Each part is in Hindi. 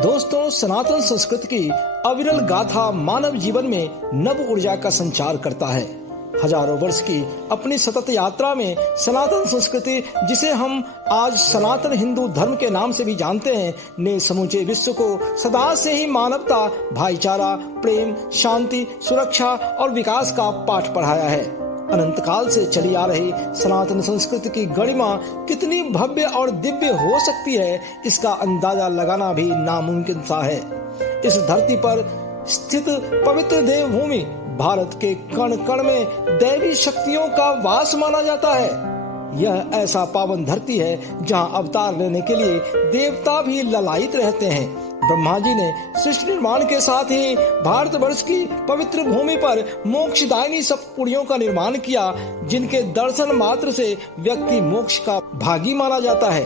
दोस्तों, सनातन संस्कृति की अविरल गाथा मानव जीवन में नव ऊर्जा का संचार करता है। हजारों वर्ष की अपनी सतत यात्रा में सनातन संस्कृति, जिसे हम आज सनातन हिंदू धर्म के नाम से भी जानते हैं, ने समूचे विश्व को सदा से ही मानवता, भाईचारा, प्रेम, शांति, सुरक्षा और विकास का पाठ पढ़ाया है। अनंत काल से चली आ रही सनातन संस्कृति की गरिमा कितनी भव्य और दिव्य हो सकती है, इसका अंदाजा लगाना भी नामुमकिन सा है। इस धरती पर स्थित पवित्र देवभूमि भारत के कण कण में दैवी शक्तियों का वास माना जाता है। यह ऐसा पावन धरती है जहां अवतार लेने के लिए देवता भी ललायित रहते हैं। ब्रह्मा जी ने सृष्टि निर्माण के साथ ही भारतवर्ष की पवित्र भूमि पर मोक्षदायिनी सप्तपुड़ियों का निर्माण किया, जिनके दर्शन मात्र से व्यक्ति मोक्ष का भागी माना जाता है।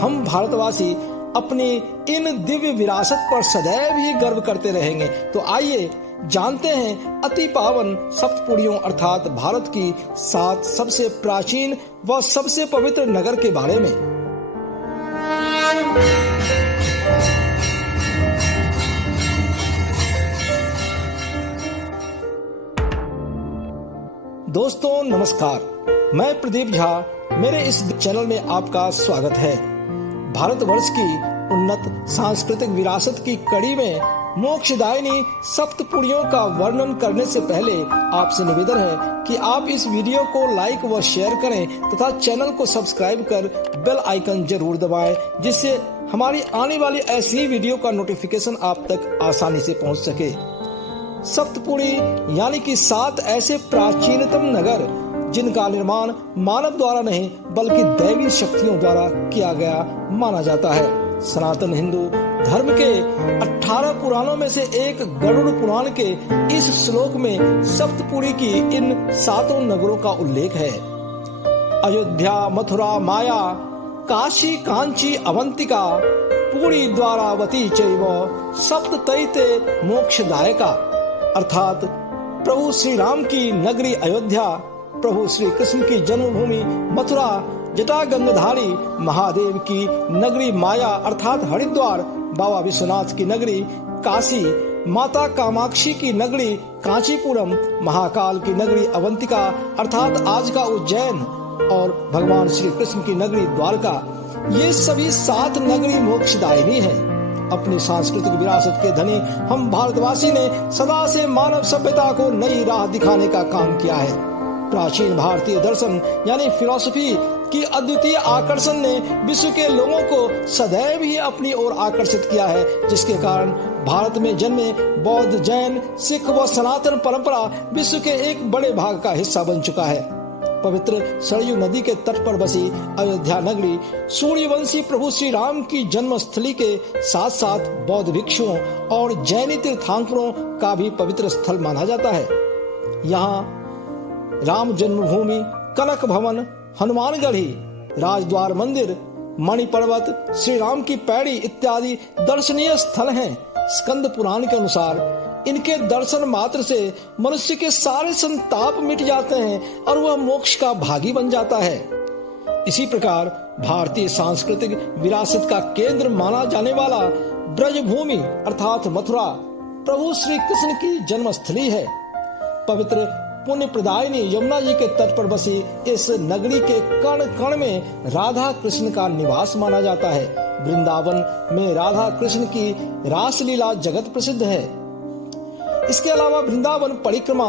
हम भारतवासी अपनी इन दिव्य विरासत पर सदैव ही गर्व करते रहेंगे। तो आइए जानते हैं अति पावन सप्तपुड़ियों अर्थात भारत की 7 सबसे प्राचीन व सबसे पवित्र नगर के बारे में। दोस्तों नमस्कार, मैं प्रदीप झा। मेरे इस चैनल में आपका स्वागत है। भारतवर्ष की उन्नत सांस्कृतिक विरासत की कड़ी में मोक्षदायिनी सप्तपुड़ियों का वर्णन करने से पहले आपसे निवेदन है कि आप इस वीडियो को लाइक व शेयर करें तथा चैनल को सब्सक्राइब कर बेल आइकन जरूर दबाएं, जिससे हमारी आने वाली ऐसी वीडियो का नोटिफिकेशन आप तक आसानी से पहुंच सके। सप्तपुड़ी यानी कि 7 ऐसे प्राचीनतम नगर जिनका निर्माण मानव द्वारा नहीं बल्कि दैवी शक्तियों द्वारा किया गया माना जाता है। सनातन हिंदू धर्म के 18 पुराणों में से एक गरुड़ पुराण के इस श्लोक में सप्तपुड़ी की इन 7 नगरों का उल्लेख है। अयोध्या, मथुरा, माया, काशी, कांची, अवंतिका, पुरी, द्वारावती चैव सप्ततैते मोक्षदायका, अर्थात प्रभु श्री राम की नगरी अयोध्या, प्रभु श्री कृष्ण की जन्मभूमि मथुरा, जटा गंगधारी महादेव की नगरी माया अर्थात हरिद्वार, बाबा विश्वनाथ की नगरी काशी, माता कामाक्षी की नगरी कांचीपुरम, महाकाल की नगरी अवंतिका अर्थात आज का उज्जैन और भगवान श्री कृष्ण की नगरी द्वारका। ये सभी 7 नगरी मोक्षदायिनी है। अपनी सांस्कृतिक विरासत के धनी हम भारतवासी ने सदा से मानव सभ्यता को नई राह दिखाने का काम किया है। प्राचीन भारतीय दर्शन यानी फिलॉसफी की अद्वितीय आकर्षण ने विश्व के लोगों को सदैव ही अपनी ओर आकर्षित किया है, जिसके कारण भारत में जन्मे बौद्ध, जैन, सिख व सनातन परंपरा विश्व के एक बड़े भाग का हिस्सा बन चुका है। पवित्र सरयू नदी के तट पर बसी अयोध्या नगरी सूर्यवंशी प्रभु श्री राम की जन्मस्थली के साथ साथ बौद्ध भिक्षुओं और जैनी तीर्थंकरों का भी पवित्र स्थल माना जाता है। यहाँ राम जन्मभूमि, कनक भवन, हनुमानगढ़ी, राजद्वार मंदिर, मणि पर्वत, श्री राम की पैड़ी इत्यादि दर्शनीय स्थल हैं। स्कंद पुराण के अनुसार इनके दर्शन मात्र से मनुष्य के सारे संताप मिट जाते हैं और वह मोक्ष का भागी बन जाता है। इसी प्रकार भारतीय सांस्कृतिक विरासत का केंद्र माना जाने वाला ब्रजभूमि अर्थात मथुरा प्रभु श्री कृष्ण की जन्मस्थली है। पवित्र पुण्य प्रदायिनी यमुना जी के तट पर बसी इस नगरी के कण कण में राधा कृष्ण का निवास माना जाता है। वृंदावन में राधा कृष्ण की रासलीला जगत प्रसिद्ध है। इसके अलावा वृंदावन परिक्रमा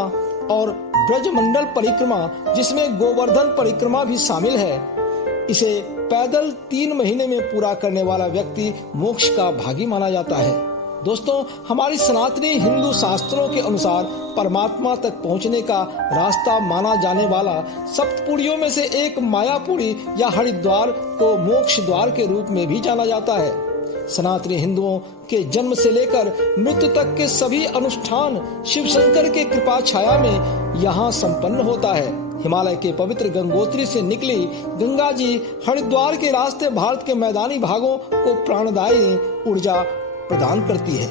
और ब्रजमंडल परिक्रमा, जिसमें गोवर्धन परिक्रमा भी शामिल है, इसे पैदल 3 महीने में पूरा करने वाला व्यक्ति मोक्ष का भागी माना जाता है। दोस्तों, हमारी सनातनी हिंदू शास्त्रों के अनुसार परमात्मा तक पहुंचने का रास्ता माना जाने वाला सप्तपुड़ियों में से एक मायापुरी या हरिद्वार को मोक्ष द्वार के रूप में भी जाना जाता है। सनातनी हिंदुओं के जन्म से लेकर मृत्यु तक के सभी अनुष्ठान शिव शंकर के कृपा छाया में यहाँ संपन्न होता है। हिमालय के पवित्र गंगोत्री से निकली गंगा जी हरिद्वार के रास्ते भारत के मैदानी भागों को प्राणदायी ऊर्जा प्रदान करती है।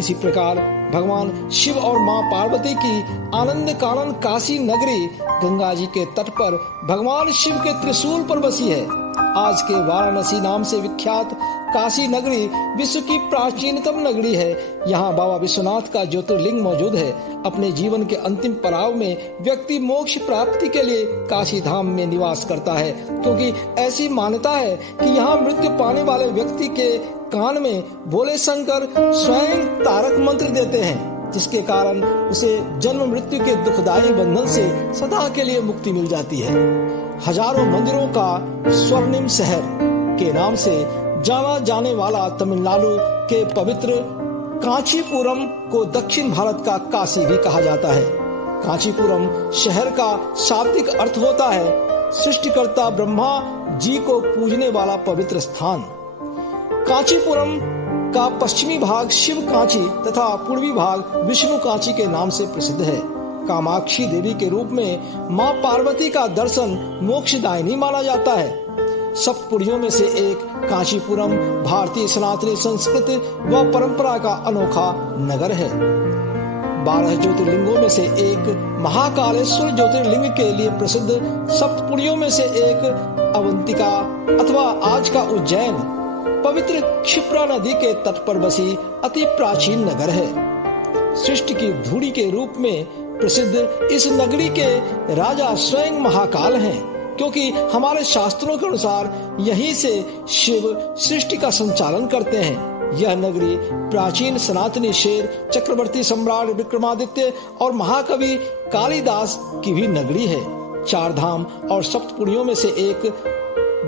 इसी प्रकार भगवान शिव और मां पार्वती की आनंद कानन काशी नगरी गंगा जी के तट पर भगवान शिव के त्रिशूल पर बसी है। आज के वाराणसी नाम से विख्यात काशी नगरी विश्व की प्राचीनतम नगरी है। यहाँ बाबा विश्वनाथ का ज्योतिर्लिंग मौजूद है। अपने जीवन के अंतिम पड़ाव में व्यक्ति मोक्ष प्राप्ति के लिए काशी धाम में निवास करता है, क्योंकि ऐसी मान्यता है कि यहाँ मृत्यु पाने वाले व्यक्ति के कान में भोले शंकर स्वयं तारक मंत्र देते हैं, जिसके कारण उसे जन्म मृत्यु के दुखदायी बंधन से सदा के लिए मुक्ति मिल जाती है। हजारों मंदिरों का स्वर्णिम शहर के नाम से जाना जाने वाला तमिलनाडु के पवित्र कांचीपुरम को दक्षिण भारत का काशी भी कहा जाता है। कांचीपुरम शहर का शाब्दिक अर्थ होता है सृष्टिकर्ता ब्रह्मा जी को पूजने वाला पवित्र स्थान। कांचीपुरम का पश्चिमी भाग शिव कांची तथा पूर्वी भाग विष्णु कांची के नाम से प्रसिद्ध है। कामाक्षी देवी के रूप में मां पार्वती का दर्शन मोक्षदायिनी माना जाता है। सप्तपुरियों में से एक कांचीपुरम भारतीय सनातनी संस्कृति व परंपरा का अनोखा नगर है। 12 ज्योतिर्लिंगों में से एक महाकालेश्वर ज्योतिर्लिंग के लिए प्रसिद्ध सप्तपुरियों में से एक अवंतिका अथवा आज का उज्जैन पवित्र क्षिप्रा नदी के तट पर बसी अति प्राचीन नगर है। सृष्टि की धूड़ी के रूप में प्रसिद्ध इस नगरी के राजा स्वयं महाकाल हैं, क्योंकि हमारे शास्त्रों के अनुसार यहीं से शिव सृष्टि का संचालन करते हैं। यह नगरी प्राचीन सनातनी शेर चक्रवर्ती सम्राट विक्रमादित्य और महाकवि कालिदास की भी नगरी है। 4 धाम और सप्तपुरियों में से एक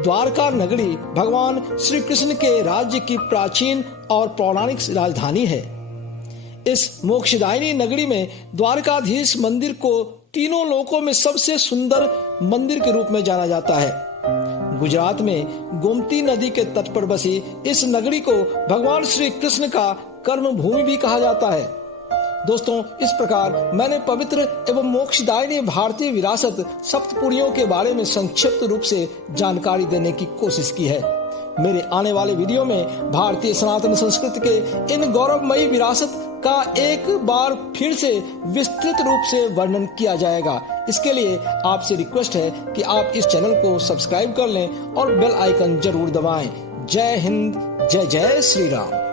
द्वारका नगरी भगवान श्री कृष्ण के राज्य की प्राचीन और पौराणिक राजधानी है। इस मोक्षदायिनी नगरी में द्वारकाधीश मंदिर को तीनों लोकों में सबसे सुंदर मंदिर के रूप में जाना जाता है। गुजरात में गोमती नदी के तट पर बसी इस नगरी को भगवान श्री कृष्ण का कर्म भूमि भी कहा जाता है। दोस्तों, इस प्रकार मैंने पवित्र एवं मोक्षदायिनी भारतीय विरासत सप्तपुरियों के बारे में संक्षिप्त रूप से जानकारी देने की कोशिश की है। मेरे आने वाले वीडियो में भारतीय सनातन संस्कृति के इन गौरवमयी विरासत का एक बार फिर से विस्तृत रूप से वर्णन किया जाएगा। इसके लिए आपसे रिक्वेस्ट है कि आप इस चैनल को सब्सक्राइब कर लें और बेल आइकन जरूर दबाएं। जय हिंद, जय जय श्री राम।